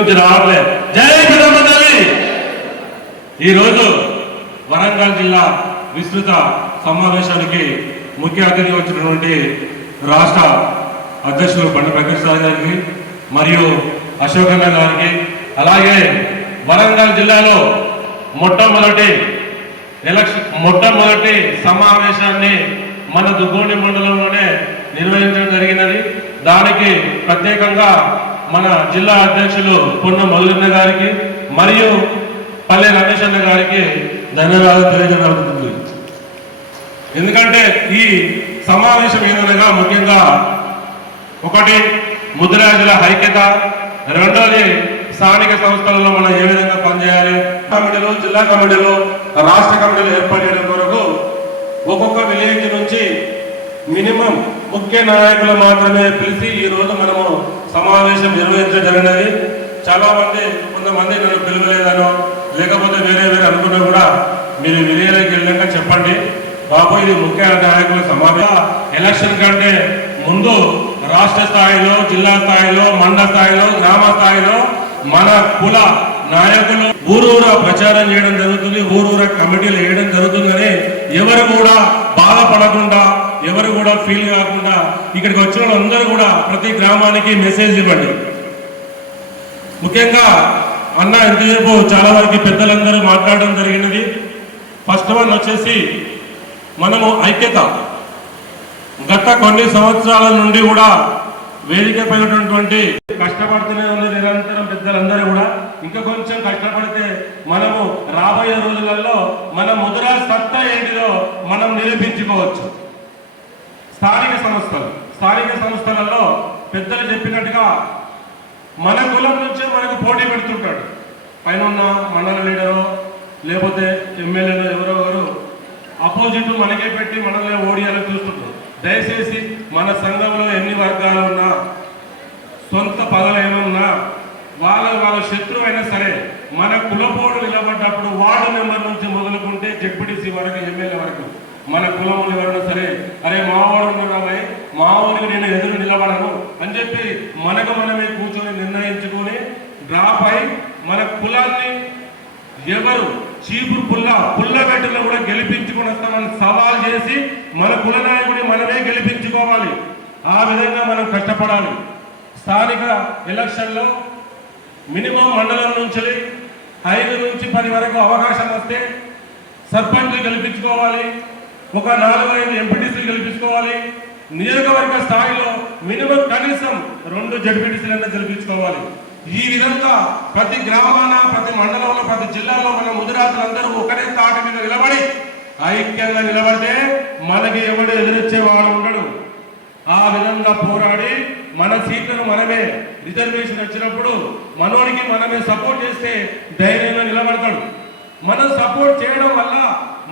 నుంచి రావట్లే జై పెద్దమ్మ ఈరోజు వరంగల్ జిల్లా విస్తృత సమావేశానికి ముఖ్య అతిథి వచ్చినటువంటి రాష్ట్ర అధ్యక్షులు బండ ప్రకాష్ గారికి మరియు అశోక్ గారికి అలాగే వరంగల్ జిల్లాలో మొట్టమొదటి ఎలక్షన్ మొట్టమొదటి సమావేశాన్ని మన దుగ్గోని మండలంలోనే నిర్వహించడం జరిగినది. దానికి ప్రత్యేకంగా మన జిల్లా అధ్యక్షులు పొన్న మల్లిన్న గారికి మరియు పల్లె రమేష్ అన్న గారికి ధన్యవాదాలు తెలియజేయగలుగుతుంది. ఎందుకంటే ఈ సమావేశం ఏదనగా ముఖ్యంగా ఒకటి ముద్రాజుల ఐక్యత రెండోది స్థానిక సంస్థలలో మనం ఏ విధంగా పనిచేయాలి? కమిటీలు జిల్లా కమిటీలు రాష్ట్ర కమిటీలు ఏర్పాటు చేయడం కొరకు ఒక్కొక్క విలేజ్ నుంచి మినిమం ముఖ్య నాయకులు మాత్రమే పిలిచి ఈ రోజు మనము సమావేశం నిర్వహించడం జరిగినది. చాలా మంది కొంతమంది నేను పిలవలేదనో లేకపోతే వేరే వేరే అనుకున్నా కూడా మీరు విలేజ్కి వెళ్ళాక చెప్పండి. బాబు ఇది ముఖ్య నాయకుల సమావేశం. ఎలక్షన్ కంటే ముందు రాష్ట్ర స్థాయిలో జిల్లా స్థాయిలో మండల స్థాయిలో గ్రామ స్థాయిలో మన కుల నాయకులు ఊరూర ప్రచారం చేయడం జరుగుతుంది ఊరూర కమిటీలు వేయడం జరుగుతుంది కానీ ఎవరు కూడా బాధపడకుండా ఎవరు కూడా ఫీల్ కాకుండా ఇక్కడికి వచ్చిన వాళ్ళందరూ కూడా ప్రతి గ్రామానికి మెసేజ్ ఇవ్వండి. ముఖ్యంగా అన్న ఇంతసేపు చాలా వరకు పెద్దలందరూ మాట్లాడడం జరిగినది. ఫస్ట్ వన్ వచ్చేసి మనము ఐక్యత. గత కొన్ని సంవత్సరాల నుండి కూడా వేదికపై ఉన్నటువంటి కష్టపడుతూనే ఉన్న నిరంతరం పెద్దలందరూ కూడా ఇంకా కొంచెం కష్టపడితే మనము రాబోయే రోజులలో మన ముద్రా సత్తా ఏంటిదో మనం నిరూపించుకోవచ్చు. స్థానిక సంస్థలు స్థానిక సంస్థలలో పెద్దలు చెప్పినట్టుగా మన కులం నుంచే మనకు పోటీ పెడుతుంటాడు. పైన ఉన్న మండల లీడరు లేకపోతే ఎమ్మెల్యేలు ఎవరో ఎవరు అపోజిట్ మనకే పెట్టి మనల్ని ఓడియాలని చూస్తుంటారు. దయచేసి మన సంఘంలో ఎన్ని వర్గాలు ఉన్నా సొంత పదవులు ఏమన్నా వాళ్ళ వాళ్ళ శక్తి మన కులపోడు నిలబడ్డప్పుడు వార్డు మెంబర్ నుంచి మొదలుకుంటే జెడ్పీటీసీ వరకు ఎమ్మెల్యే వరకు మన కులములు ఎవరైనా సరే అరే మా వాడు మా ఊరికి నేను ఎదురు నిలబడను అని చెప్పి మనకు మనమే కూర్చొని నిర్ణయించుకొని డ్రాప్ అయి మన కులాన్ని ఎవరు చీపురు పుల్ల పుల్ల పెట్టిలో కూడా గెలిపించుకుని వస్తామని సవాల్ చేసి మన కుల నాయకుడిని మనమే గెలిపించుకోవాలి. ఆ విధంగా మనం కష్టపడాలి. స్థానిక ఎలక్షన్లో మినిమం మండలం నుంచి ఐదు నుంచి పది వరకు అవకాశం వస్తే సర్పంచ్ గెలిపించుకోవాలి ఒక నాలుగు ఐదు ఎంపీటీసీలు గెలిపించుకోవాలి నియోజకవర్గ స్థాయిలో మినిమం కనీసం రెండు జడ్పీటీసీలన్నా గెలిపించుకోవాలి. ఈ విధంగా ప్రతి గ్రామాన ప్రతి మండలంలో ప్రతి జిల్లాలో మన ముదిరాజులందరూ ఒకటే తాటి మీద నిలబడి ఐక్యంగా నిలబడితే మనకి ఎవడు ఎదురొచ్చేవాడు ఉండడు. ఆ విధంగా పోరాడి మన సీట్లను మనమే రిజర్వేషన్ వచ్చినప్పుడు మనోడికి మనమే సపోర్ట్ చేస్తే ధైర్యంగా నిలబడతాడు. మనం సపోర్ట్ చేయడం వల్ల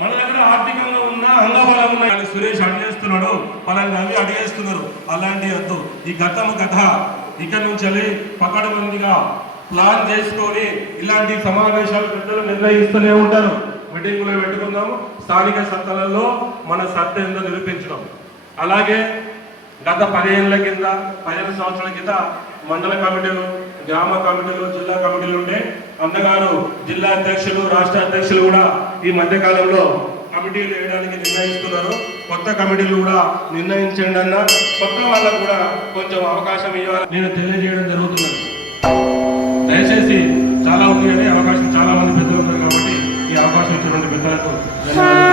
మన దగ్గర ఆర్థికంగా ఉన్న అంగబలం ఉన్న సురేష్ అడిగేస్తున్నాడు పలానా అవి అడిగేస్తున్నారు అలాంటి వద్దు. ఈ గతం కథ ఇక్కడ నుంచి వెళ్ళి పకడబందిగా ప్లాన్ చేసుకొని ఇలాంటి సమావేశాలు పెద్దలు నిర్ణయిస్తూనే ఉంటారు. మీటింగులో పెట్టుకుందాము. స్థానిక సత్తలలో మన సత్త నిరూపించడం. అలాగే గత పదిహేనుల కింద పదిహేను సంవత్సరాల కింద మండల కమిటీలు గ్రామ కమిటీలు జిల్లా కమిటీలు ఉంటే అందగారు జిల్లా అధ్యక్షులు రాష్ట్ర అధ్యక్షులు కూడా ఈ మధ్యకాలంలో కమిటీలు వేయడానికి నిర్ణయిస్తున్నారు. కొత్త కమిటీలు కూడా నిర్ణయించండి అన్న కొత్త వాళ్ళకు కూడా కొంచెం అవకాశం ఇవ్వాలి. నేను తెలియజేయడం జరుగుతున్నది. దయచేసి చాలా ఉంది అవకాశం చాలా మంది పెద్దలు ఉన్నారు కాబట్టి ఈ అవకాశం ఇచ్చినటువంటి పెద్దలకు ధన్యవాదాలు.